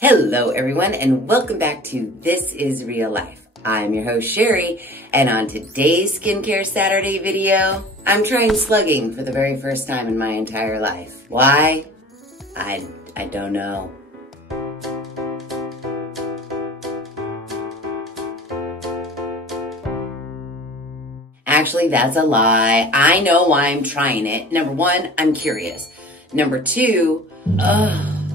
Hello everyone and welcome back to This Is Real Life. I'm your host Sheri, and on today's Skincare Saturday video, I'm trying slugging for the very first time in my entire life. Why? I don't know. Actually, that's a lie. I know why I'm trying it. Number one, I'm curious. Number two,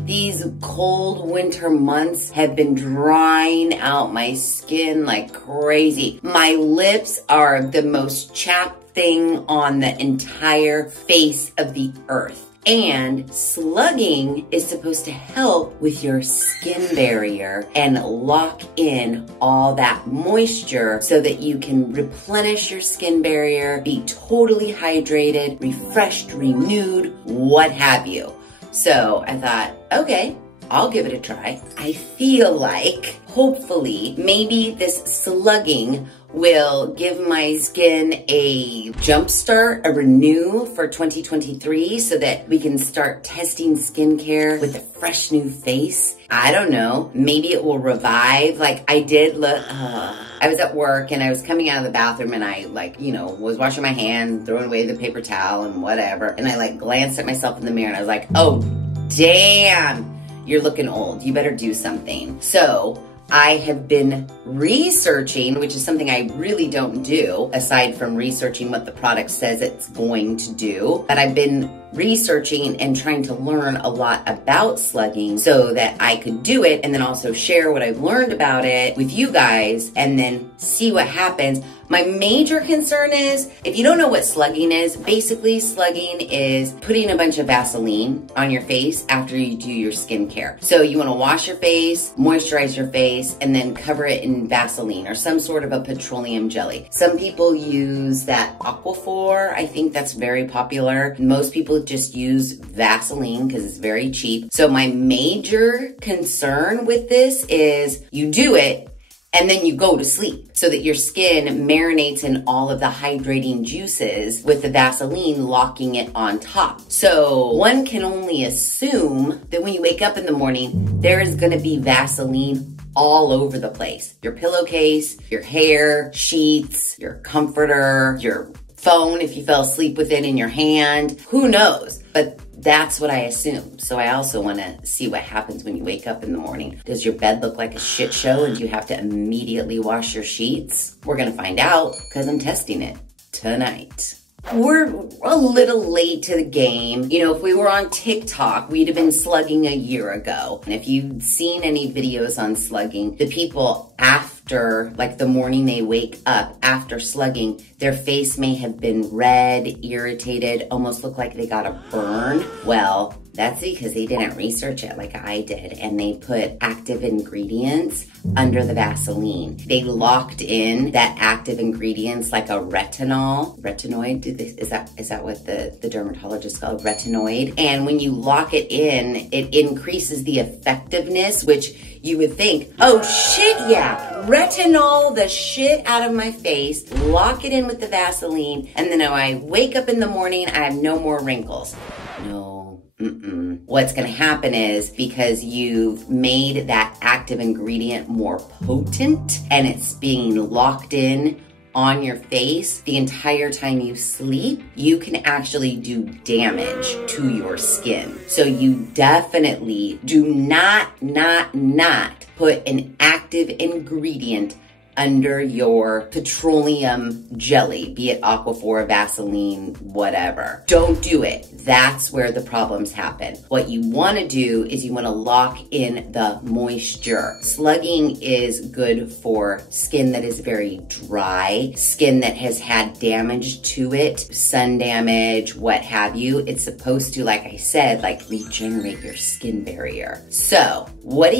these cold winter months have been drying out my skin like crazy. My lips are the most chapped thing on the entire face of the earth. And slugging is supposed to help with your skin barrier and lock in all that moisture so that you can replenish your skin barrier, be totally hydrated, refreshed, renewed, what have you. So I thought, okay, I'll give it a try. I feel like, hopefully, maybe this slugging will give my skin a jump start, a renew for 2023 so that we can start testing skincare with a fresh new face. I don't know, maybe it will revive. Like I did look, I was at work and I was coming out of the bathroom and I was washing my hands, throwing away the paper towel and whatever. And I glanced at myself in the mirror and I was like, oh, damn, you're looking old. You better do something. So I have been researching, which is something I really don't do, aside from researching what the product says it's going to do. But I've been researching and trying to learn a lot about slugging so that I could do it and then also share what I've learned about it with you guys and then see what happens. My major concern is, if you don't know what slugging is, basically slugging is putting a bunch of Vaseline on your face after you do your skincare. So you want to wash your face, moisturize your face, and then cover it in Vaseline or some sort of a petroleum jelly. Some people use that Aquaphor. I think that's very popular. Most people just use Vaseline because it's very cheap. So my major concern with this is you do it and then you go to sleep so that your skin marinates in all of the hydrating juices with the Vaseline locking it on top. So one can only assume that when you wake up in the morning, there is gonna be Vaseline all over the place. Your pillowcase, your hair, sheets, your comforter, your phone if you fell asleep with it in your hand, who knows? But that's what I assume. So I also want to see what happens when you wake up in the morning. Does your bed look like a shit show and you have to immediately wash your sheets? We're going to find out because I'm testing it tonight. We're a little late to the game. You know, if we were on TikTok, we'd have been slugging a year ago. And if you've seen any videos on slugging, the people after, like the morning they wake up after slugging, their face may have been red, irritated, almost look like they got a burn. Well, that's because they didn't research it like I did, and they put active ingredients under the Vaseline. They locked in that active ingredients like a retinoid. Is that what the dermatologist called retinoid? And when you lock it in, it increases the effectiveness, which you would think, oh shit, yeah, retinol the shit out of my face, lock it in with the Vaseline, and then when I wake up in the morning, I have no more wrinkles. No. What's going to happen is because you've made that active ingredient more potent and it's being locked in on your face the entire time you sleep, you can actually do damage to your skin. So you definitely do not put an active ingredient under your petroleum jelly, be it Aquaphor, Vaseline, whatever. Don't do it. That's where the problems happen. What you want to do is you want to lock in the moisture. Slugging is good for skin that is very dry, skin that has had damage to it, sun damage, what have you. It's supposed to, like I said, regenerate your skin barrier. So what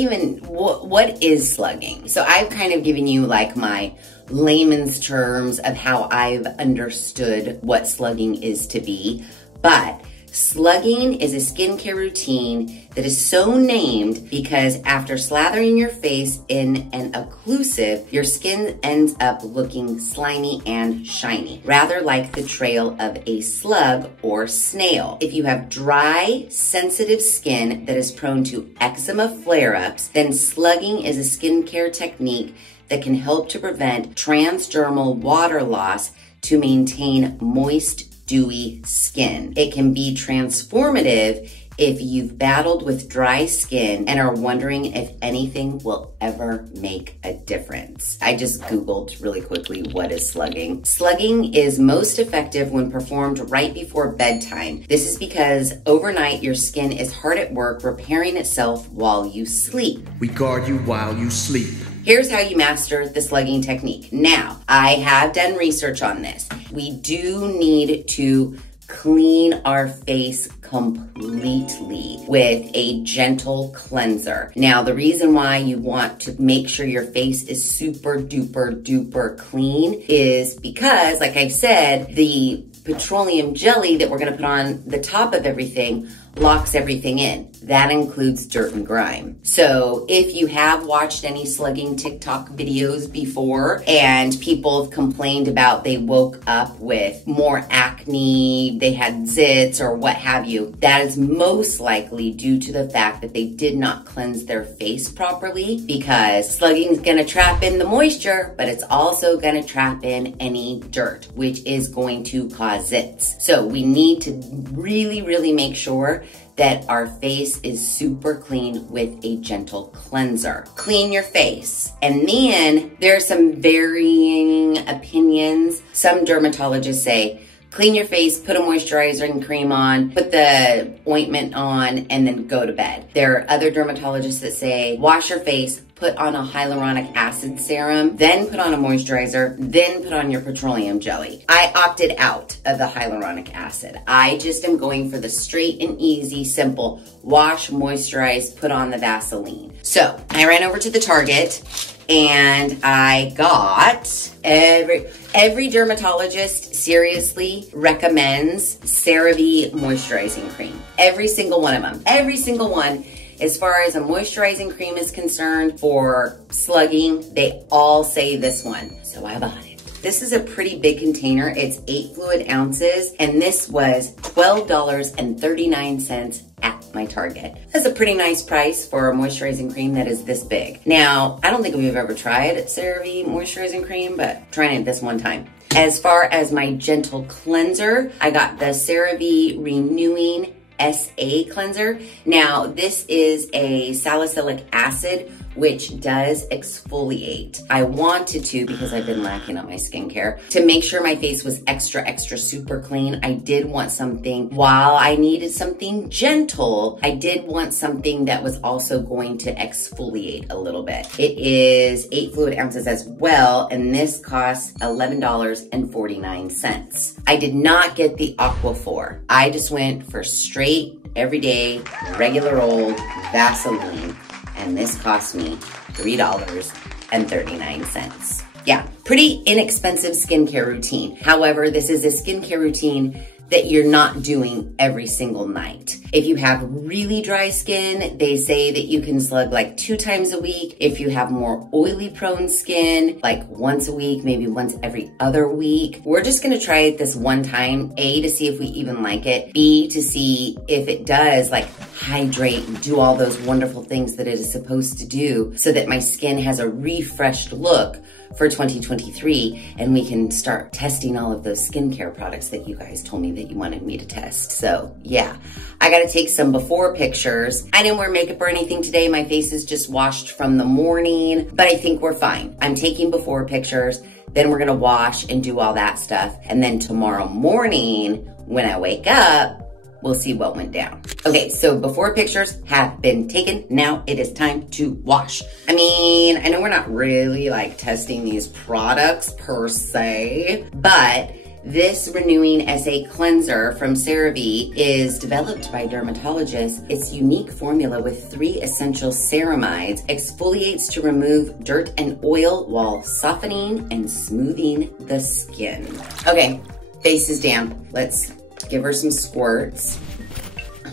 is slugging? So I've kind of given you my layman's terms of how I've understood what slugging is to be, but Slugging is a skincare routine that is so named because after slathering your face in an occlusive, your skin ends up looking slimy and shiny, rather like the trail of a slug or snail. If you have dry, sensitive skin that is prone to eczema flare-ups, then slugging is a skincare technique that can help to prevent transdermal water loss to maintain moist, dewy skin. It can be transformative if you've battled with dry skin and are wondering if anything will ever make a difference. I just Googled really quickly, what is slugging? Slugging is most effective when performed right before bedtime. This is because overnight your skin is hard at work repairing itself while you sleep. We guard you while you sleep. Here's how you master the slugging technique. Now, I have done research on this. We do need to clean our face completely with a gentle cleanser. Now, the reason why you want to make sure your face is super duper duper clean is because, like I said, the petroleum jelly that we're gonna put on the top of everything locks everything in. That includes dirt and grime. So if you have watched any slugging TikTok videos before and people have complained about they woke up with more acne, they had zits or what have you, that is most likely due to the fact that they did not cleanse their face properly, because slugging is gonna trap in the moisture, but it's also gonna trap in any dirt, which is going to cause zits. So we need to really, really make sure that our face is super clean with a gentle cleanser. Clean your face. And then there's some varying opinions. Some dermatologists say, clean your face, put a moisturizing cream on, put the ointment on, and then go to bed. There are other dermatologists that say, wash your face, put on a hyaluronic acid serum, then put on a moisturizer, then put on your petroleum jelly. I opted out of the hyaluronic acid. I just am going for the straight and easy, simple, wash, moisturize, put on the Vaseline. So I ran over to the Target and I got every dermatologist seriously recommends CeraVe moisturizing cream. Every single one of them. Every single one. As far as a moisturizing cream is concerned for slugging, they all say this one. So I bought it. This is a pretty big container. It's 8 fluid ounces, and this was $12.39 at my Target. That's a pretty nice price for a moisturizing cream that is this big. Now, I don't think we've ever tried CeraVe moisturizing cream, but trying it this one time. As far as my gentle cleanser, I got the CeraVe Renewing SA cleanser. Now, this is a salicylic acid, which does exfoliate. I wanted to, because I've been lacking on my skincare, to make sure my face was extra super clean. I did want something, while I needed something gentle, I did want something that was also going to exfoliate a little bit. It is 8 fluid ounces as well, and this costs $11.49. I did not get the Aquaphor. I just went for straight, everyday, regular old Vaseline, and this cost me $3.39. Yeah, pretty inexpensive skincare routine. However, this is a skincare routine that you're not doing every single night. If you have really dry skin, they say that you can slug like 2 times a week. If you have more oily prone skin, like once a week, maybe once every other week. We're just gonna try it this one time, A, to see if we even like it, B, to see if it does like hydrate and do all those wonderful things that it is supposed to do, so that my skin has a refreshed look for 2023, and we can start testing all of those skincare products that you guys told me that you wanted me to test. So yeah, I gotta take some before pictures. I didn't wear makeup or anything today. My face is just washed from the morning, but I think we're fine. I'm taking before pictures, then we're gonna wash and do all that stuff. And then tomorrow morning, when I wake up, we'll see what went down. Okay, so before pictures have been taken. Now it is time to wash. I mean, I know we're not really like testing these products per se, but this Renewing SA cleanser from CeraVe is developed by dermatologists. Its unique formula with 3 essential ceramides exfoliates to remove dirt and oil while softening and smoothing the skin. Okay, face is damp. Let's give her some squirts.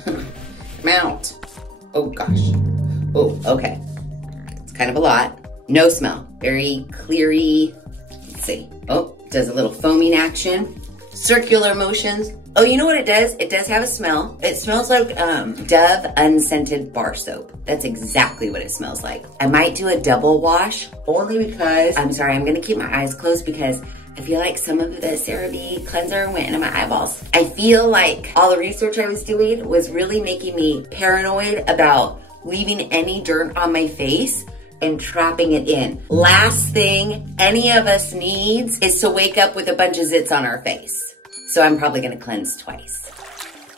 I'm out. Oh gosh. Oh, okay. It's kind of a lot. No smell. Very cleary. Let's see. Oh, does a little foaming action. Circular motions. Oh, you know what it does? It does have a smell. It smells like Dove unscented bar soap. That's exactly what it smells like. I might do a double wash only because, I'm sorry, I'm gonna keep my eyes closed because I feel like some of the CeraVe cleanser went into my eyeballs. I feel like all the research I was doing was really making me paranoid about leaving any dirt on my face and trapping it in. Last thing any of us needs is to wake up with a bunch of zits on our face. So I'm probably gonna cleanse twice.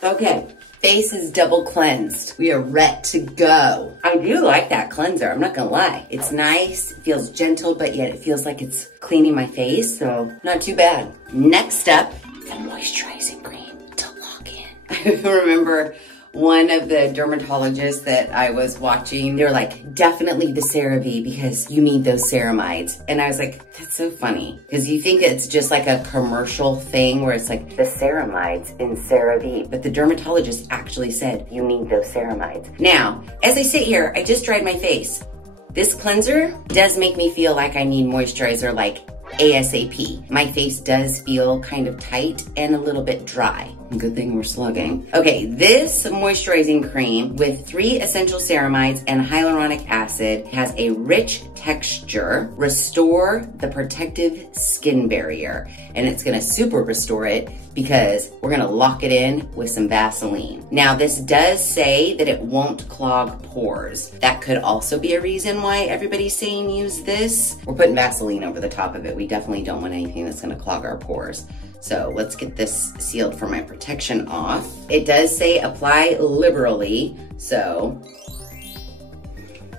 Okay, face is double cleansed. We are ready to go. I do like that cleanser, I'm not gonna lie. It's nice, it feels gentle, but yet it feels like it's cleaning my face, so not too bad. Next up, the moisturizing cream to lock in. I remember one of the dermatologists that I was watching, they're like, definitely the CeraVe because you need those ceramides. And I was like, that's so funny. Because you think it's just like a commercial thing where it's like the ceramides in CeraVe, but the dermatologist actually said, you need those ceramides. Now, as I sit here, I just dried my face. This cleanser does make me feel like I need moisturizer like ASAP. My face does feel kind of tight and a little bit dry. Good thing we're slugging. Okay, this moisturizing cream with 3 essential ceramides and hyaluronic acid has a rich texture, restore the protective skin barrier, and it's gonna super restore it because we're gonna lock it in with some Vaseline. Now, this does say that it won't clog pores. That could also be a reason why everybody's saying use this. We're putting Vaseline over the top of it. We definitely don't want anything that's gonna clog our pores. So let's get this sealed for my protection off. It does say apply liberally, so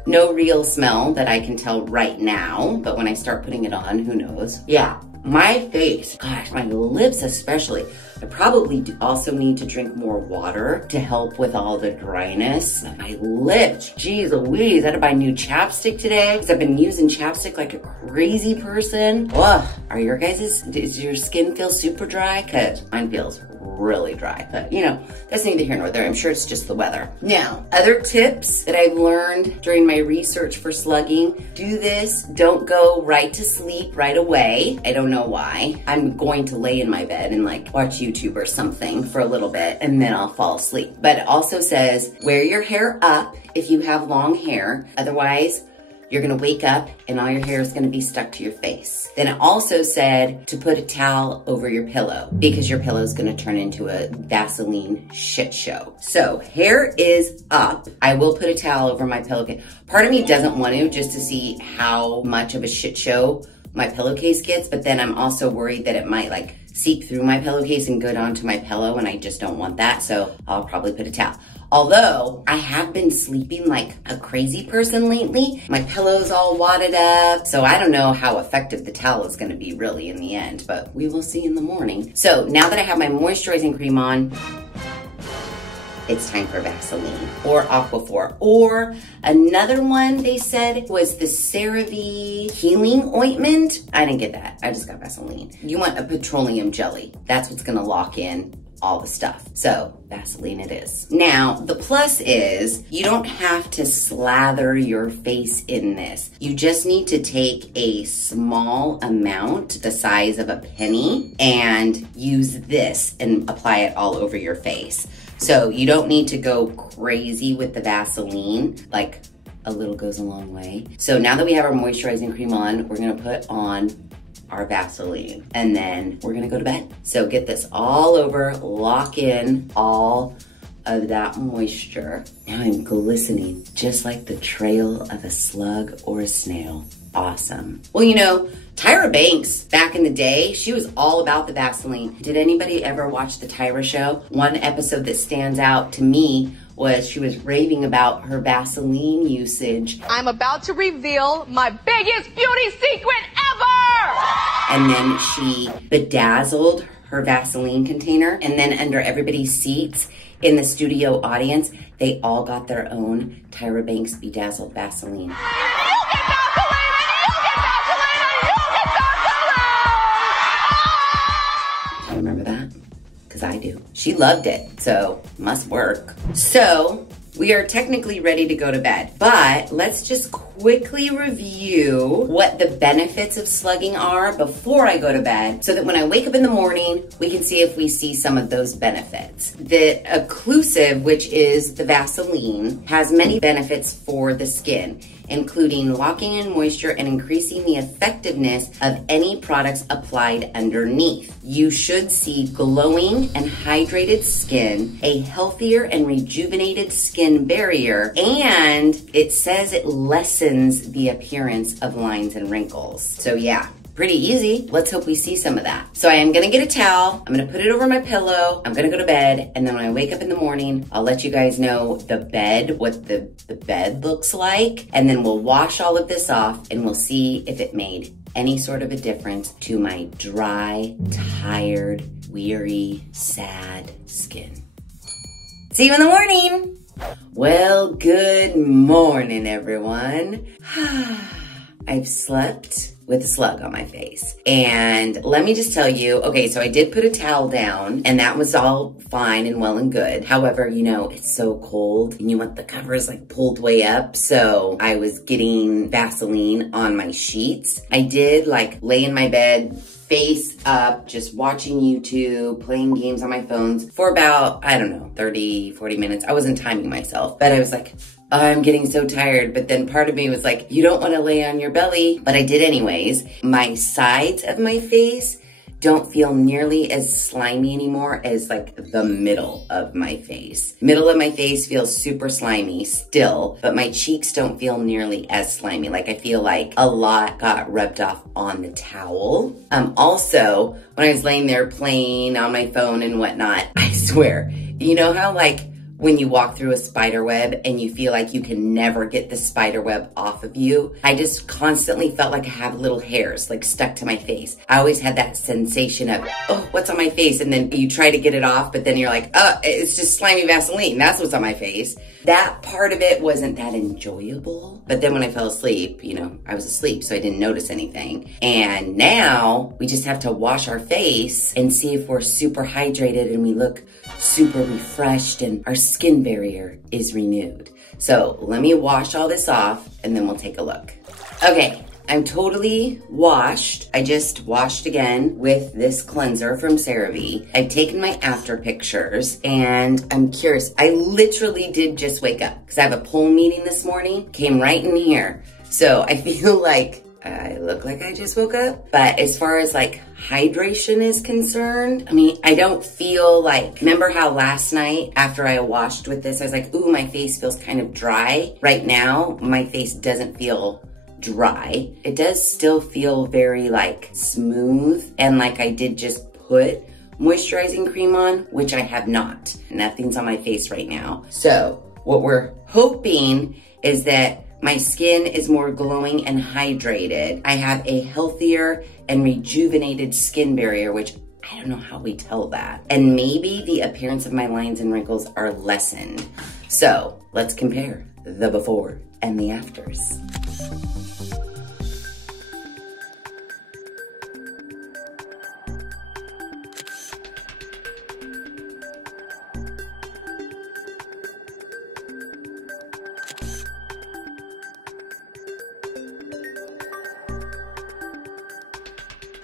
no real smell that I can tell right now, but when I start putting it on, who knows? Yeah, my face, gosh, my lips especially. I probably also need to drink more water to help with all the dryness. My lips, geez Louise, I had to buy new chapstick today because I've been using chapstick like a crazy person. Ugh, does your skin feel super dry? Cause mine feels really dry, but you know, that's neither here nor there. I'm sure it's just the weather. Now, other tips that I've learned during my research for slugging, do this, don't go right to sleep right away. I don't know why. I'm going to lay in my bed and like watch YouTube or something for a little bit and then I'll fall asleep. But it also says, wear your hair up if you have long hair. Otherwise, you're gonna wake up and all your hair is gonna be stuck to your face. Then it also said to put a towel over your pillow because your pillow is gonna turn into a Vaseline shit show. So hair is up. I will put a towel over my pillowcase. Part of me doesn't want to just to see how much of a shit show my pillowcase gets, but then I'm also worried that it might like seep through my pillowcase and go onto my pillow and I just don't want that. So I'll probably put a towel. Although I have been sleeping like a crazy person lately. My pillow's all wadded up. So I don't know how effective the towel is gonna be really in the end, but we will see in the morning. So now that I have my moisturizing cream on, it's time for Vaseline or Aquaphor. Or another one they said was the CeraVe healing ointment. I didn't get that, I just got Vaseline. You want a petroleum jelly. That's what's gonna lock in all the stuff. So Vaseline it is. Now, the plus is you don't have to slather your face in this. You just need to take a small amount, the size of a penny, and use this and apply it all over your face. So you don't need to go crazy with the Vaseline, like a little goes a long way. So now that we have our moisturizing cream on, we're gonna put on our Vaseline and then we're gonna go to bed. So get this all over, lock in all of that moisture. Now I'm glistening just like the trail of a slug or a snail. Awesome. Well, you know, Tyra Banks, back in the day, she was all about the Vaseline. Did anybody ever watch the Tyra show? One episode that stands out to me was she was raving about her Vaseline usage. I'm about to reveal my biggest beauty secret ever! And then she bedazzled her Vaseline container, and then under everybody's seats in the studio audience, they all got their own Tyra Banks bedazzled Vaseline. Remember that? Because I do. She loved it, so must work. So we are technically ready to go to bed, but let's just quickly review what the benefits of slugging are before I go to bed so that when I wake up in the morning, we can see if we see some of those benefits. The occlusive, which is the Vaseline, has many benefits for the skin, including locking in moisture and increasing the effectiveness of any products applied underneath. You should see glowing and hydrated skin, a healthier and rejuvenated skin barrier, and it says it lessens the appearance of lines and wrinkles. So yeah, pretty easy. Let's hope we see some of that. So I am gonna get a towel, I'm gonna put it over my pillow, I'm gonna go to bed, and then when I wake up in the morning, I'll let you guys know the bed, what the bed looks like, and then we'll wash all of this off and we'll see if it made any sort of a difference to my dry, tired, weary, sad skin. See you in the morning. Well, good morning, everyone. I've slept with a slug on my face. And let me just tell you, okay, so I did put a towel down and that was all fine and well and good. However, you know, it's so cold and you want the covers like pulled way up. So I was getting Vaseline on my sheets. I did like lay in my bed, face up, just watching YouTube, playing games on my phones for about, I don't know, 30, 40 minutes. I wasn't timing myself, but I was like, I'm getting so tired. But then part of me was like, you don't want to lay on your belly, but I did anyways. My sides of my face don't feel nearly as slimy anymore as like the middle of my face. Middle of my face feels super slimy still, but my cheeks don't feel nearly as slimy. Like I feel like a lot got rubbed off on the towel. Also, when I was laying there playing on my phone and whatnot, I swear, you know how like when you walk through a spider web and you feel like you can never get the spider web off of you. I just constantly felt like I have little hairs like stuck to my face. I always had that sensation of, oh, what's on my face? And then you try to get it off, but then you're like, oh, it's just slimy Vaseline. That's what's on my face. That part of it wasn't that enjoyable. But then when I fell asleep, you know, I was asleep, so I didn't notice anything. And now we just have to wash our face and see if we're super hydrated and we look super refreshed and our skin barrier is renewed. So let me wash all this off and then we'll take a look. Okay, I'm totally washed. I just washed again with this cleanser from CeraVe. I've taken my after pictures and I'm curious. I literally did just wake up because I have a poll meeting this morning, came right in here. So I feel like I look like I just woke up. But as far as like hydration is concerned, I mean, I don't feel like, remember how last night after I washed with this, I was like, ooh, my face feels kind of dry. Right now, my face doesn't feel dry. It does still feel very like smooth and like I did just put moisturizing cream on, which I have not. Nothing's on my face right now. So what we're hoping is that my skin is more glowing and hydrated. I have a healthier and rejuvenated skin barrier, which I don't know how we tell that. And maybe the appearance of my lines and wrinkles are lessened. So let's compare the before and the afters.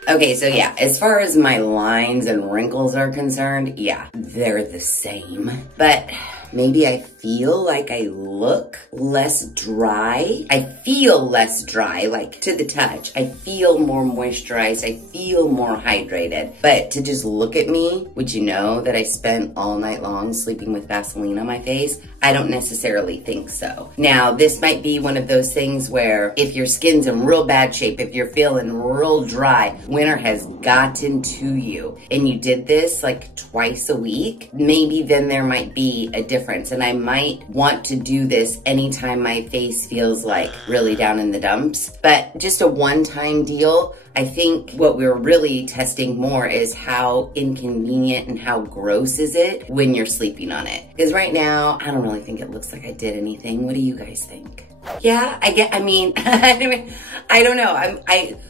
Okay, so yeah, as far as my lines and wrinkles are concerned, yeah, they're the same. But maybe I feel like I look less dry. I feel less dry, like to the touch. I feel more moisturized. I feel more hydrated. But to just look at me, would you know that I spent all night long sleeping with Vaseline on my face? I don't necessarily think so. Now, this might be one of those things where if your skin's in real bad shape, if you're feeling real dry, winter has gotten to you, and you did this like twice a week, maybe then there might be a difference. And I might want to do this anytime my face feels like really down in the dumps. But just a one-time deal. I think what we're really testing more is how inconvenient and how gross is it when you're sleeping on it. Because right now, I don't really think it looks like I did anything. What do you guys think? Yeah, I don't know.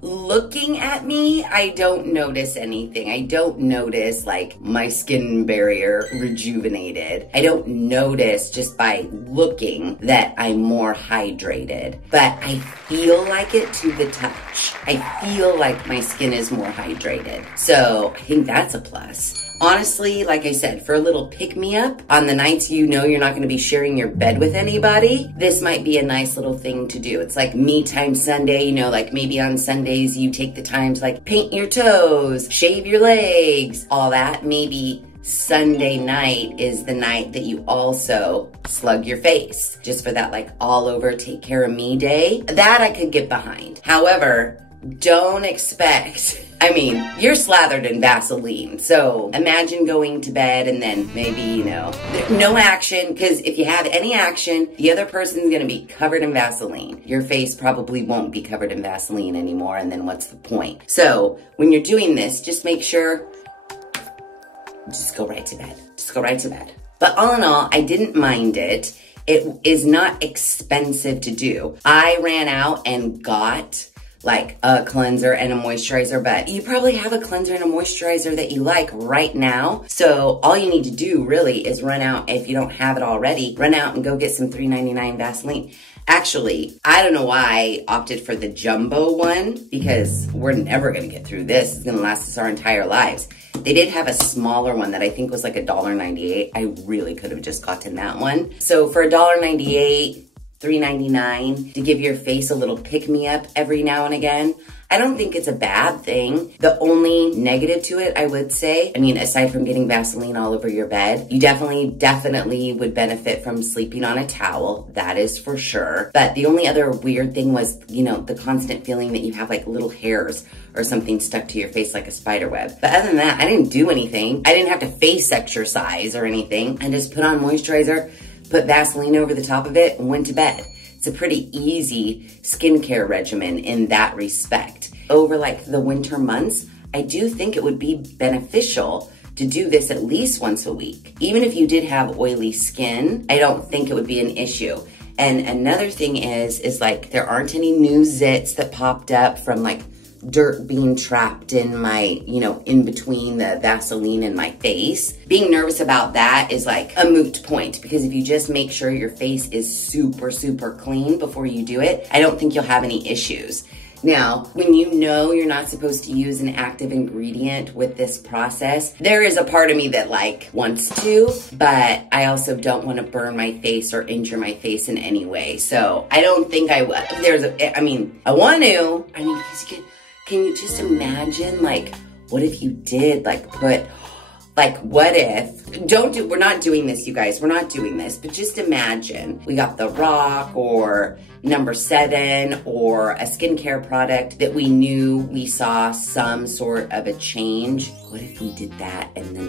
Looking at me, I don't notice anything. I don't notice like my skin barrier rejuvenated. I don't notice just by looking that I'm more hydrated, but I feel like it to the touch. I feel like my skin is more hydrated. So I think that's a plus. Honestly, like I said, for a little pick-me-up on the nights you know you're not going to be sharing your bed with anybody, this might be a nice little thing to do. It's like me time Sunday, you know, like maybe on Sundays you take the time to like paint your toes, shave your legs, all that. Maybe Sunday night is the night that you also slug your face, just for that like all over take care of me day. That I could get behind. However, don't expect, I mean, you're slathered in Vaseline, so imagine going to bed and then maybe, you know, no action, because if you have any action, the other person's gonna be covered in Vaseline. Your face probably won't be covered in Vaseline anymore, and then what's the point? So when you're doing this, just make sure, just go right to bed. Just go right to bed. But all in all, I didn't mind it. It is not expensive to do. I ran out and got like a cleanser and a moisturizer, but you probably have a cleanser and a moisturizer that you like right now. So all you need to do really is run out, if you don't have it already, run out and go get some $3.99 Vaseline. Actually, I don't know why I opted for the jumbo one, because we're never gonna get through this. It's gonna last us our entire lives. They did have a smaller one that I think was like $1.98. I really could have just gotten that one. So for $1.98, $3.99 to give your face a little pick-me-up every now and again, I don't think it's a bad thing. The only negative to it, I would say, I mean, aside from getting Vaseline all over your bed, you definitely would benefit from sleeping on a towel. That is for sure. But the only other weird thing was, you know, the constant feeling that you have like little hairs or something stuck to your face like a spider web. But other than that, I didn't do anything. I didn't have to face exercise or anything. I just put on moisturizer, put Vaseline over the top of it, and went to bed. It's a pretty easy skincare regimen in that respect. Over like the winter months, I do think it would be beneficial to do this at least once a week. Even if you did have oily skin, I don't think it would be an issue. And another thing is like there aren't any new zits that popped up from like dirt being trapped in my, you know, in between the Vaseline and my face. Being nervous about that is like a moot point, because if you just make sure your face is super, super clean before you do it, I don't think you'll have any issues. Now, when you know you're not supposed to use an active ingredient with this process, there is a part of me that like wants to, but I also don't want to burn my face or injure my face in any way. So I don't think I want to, can you just imagine, like, what if you did, like, put, like, what if, we're not doing this, you guys, we're not doing this, but just imagine we got The Rock or Number 7 or a skincare product that we knew we saw some sort of a change. What if we did that and then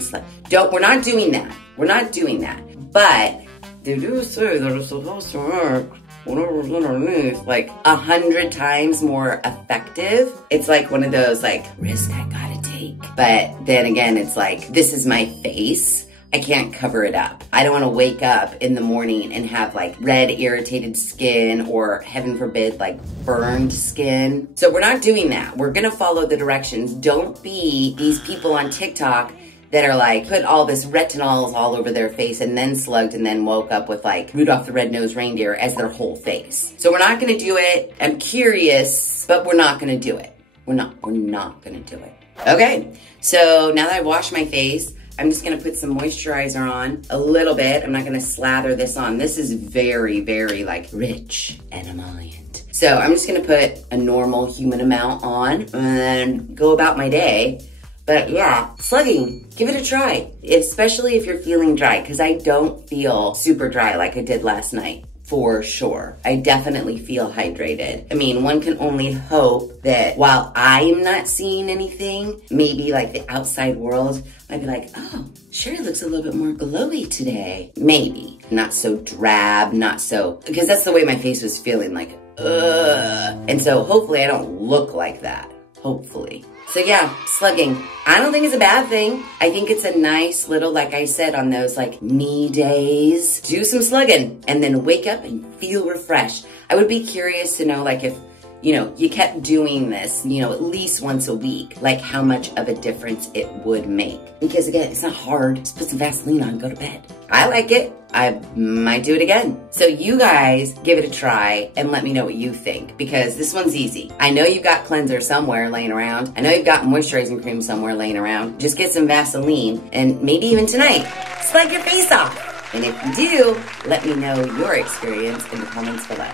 we're not doing that. We're not doing that. But they do say that it's supposed to work. Whatever's underneath, like 100 times more effective. It's like one of those like risks I gotta take. But then again, it's like, this is my face. I can't cover it up. I don't wanna wake up in the morning and have like red irritated skin or heaven forbid, like burned skin. So we're not doing that. We're gonna follow the directions. Don't be these people on TikTok that are like, put all this retinols all over their face and then slugged and then woke up with like Rudolph the Red-Nosed Reindeer as their whole face. So we're not gonna do it. I'm curious, but we're not gonna do it. We're not gonna do it. Okay, so now that I've washed my face, I'm just gonna put some moisturizer on a little bit. I'm not gonna slather this on. This is very, very like rich and emollient. So I'm just gonna put a normal human amount on and then go about my day. But yeah, slugging, give it a try, especially if you're feeling dry, because I don't feel super dry like I did last night, for sure. I definitely feel hydrated. I mean, one can only hope that while I'm not seeing anything, maybe like the outside world might be like, oh, Sheri looks a little bit more glowy today. Maybe, not so drab, not so, because that's the way my face was feeling, like, ugh. And so hopefully I don't look like that, hopefully. So yeah, slugging. I don't think it's a bad thing. I think it's a nice little, like I said, on those like me days, do some slugging and then wake up and feel refreshed. I would be curious to know, like, if, you know, you kept doing this, you know, at least once a week, like how much of a difference it would make. Because again, it's not hard. Just put some Vaseline on and go to bed. I like it. I might do it again. So you guys give it a try and let me know what you think, because this one's easy. I know you've got cleanser somewhere laying around. I know you've got moisturizing cream somewhere laying around. Just get some Vaseline and maybe even tonight, slug your face off. And if you do, let me know your experience in the comments below.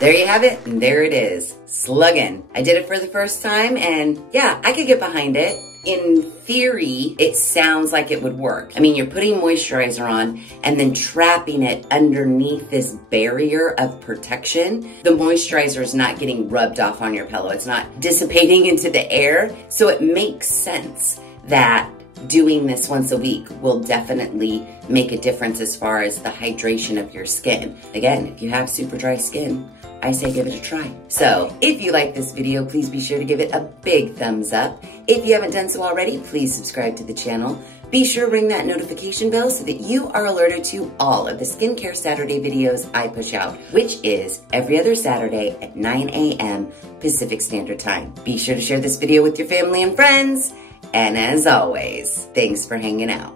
There you have it, and there it is, slugging. I did it for the first time, and yeah, I could get behind it. In theory, it sounds like it would work. I mean, you're putting moisturizer on and then trapping it underneath this barrier of protection. The moisturizer is not getting rubbed off on your pillow. It's not dissipating into the air. So it makes sense that doing this once a week will definitely make a difference as far as the hydration of your skin. Again, if you have super dry skin, I say give it a try. So if you like this video, please be sure to give it a big thumbs up. If you haven't done so already, please subscribe to the channel. Be sure to ring that notification bell so that you are alerted to all of the Skincare Saturday videos I push out, which is every other Saturday at 9 a.m. Pacific Standard Time. Be sure to share this video with your family and friends. And as always, thanks for hanging out.